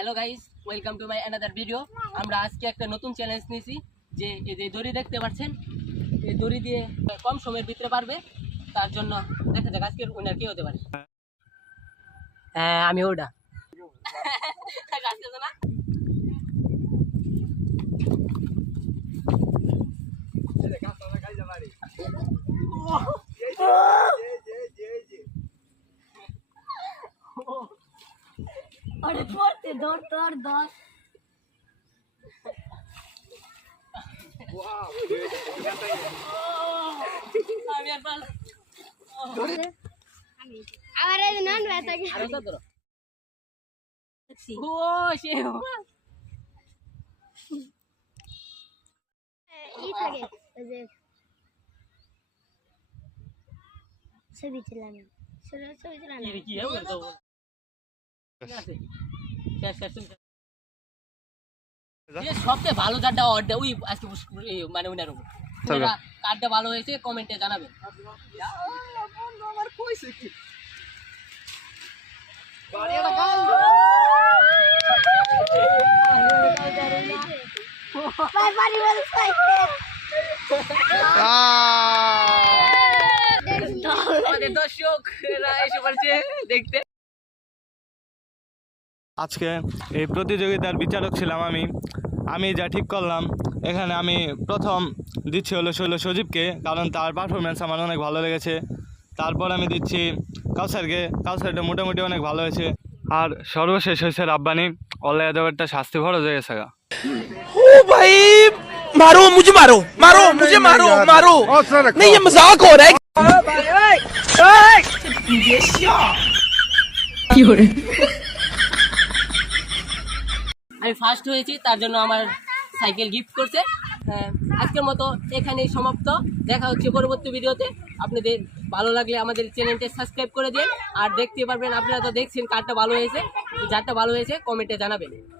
Hello guys, welcome to my another video. আমরা আজকে একটা নতুন চ্যালেঞ্জ নিয়েছি যে এই যে দড়ি দেখতে পাচ্ছেন, এই দড়ি দিয়ে কম সময়ের ভিতরে পারবে। তার জন্য দেখা যাক আজকের উইনার কে হতে পারে। হ্যাঁ, আমি ওটা না। अरे पड़ते दौड़ दौड़ दौड़ আমি আর পারলাম। अरे नॉन वैसा कि আরো তো ধরো। ও সে ई থাকে যে ছবি চালানো ছবি চালানো কি হবে তো আছে শেষ শেষ তুমি যে সবচেয়ে ভালো যারটা অর্ডার ওই আজকে মানে উইনার হবে। কার্ডটা ভালো হয়েছে কমেন্টে জানাবেন। আমার কইছে কি বাড়িটা গাল বাই বাই বল সাইতে আমাদের দর্শকরা এসে পড়ছে দেখতে। আজকে এই প্রতিযোগিতার বিচারক ছিলাম আমি যা ঠিক করলাম, এখানে আমি প্রথম দিচ্ছি হলো সজীবকে, কারণ তার পারফরমেন্স আমার অনেক ভালো লেগেছে। তারপর আমি দিচ্ছি কাউসারটা মোটামুটি অনেক ভালো হয়েছে। আর সর্বশেষ হয়েছে রাব্বানি। অল্লাহ একটা শাস্তি খরচ হয়ে গেছে। ओ भाई मारो मुझे मारो मारो मुझे मारो मारो नहीं ये मजाक हो रहा है আমি ফার্স্ট হয়েছি, তার জন্য আমার সাইকেল গিফট করছে। আজকের মতো এখানেই সমাপ্ত। দেখা হচ্ছে পরবর্তী ভিডিওতে। আপনাদের ভালো লাগলে আমাদের চ্যানেলটা সাবস্ক্রাইব করে দিন। আর দেখতে পারবেন, আপনারা তো দেখছেন কারটা ভালো হয়েছে, যারটা ভালো হয়েছে কমেন্টে জানাবেন।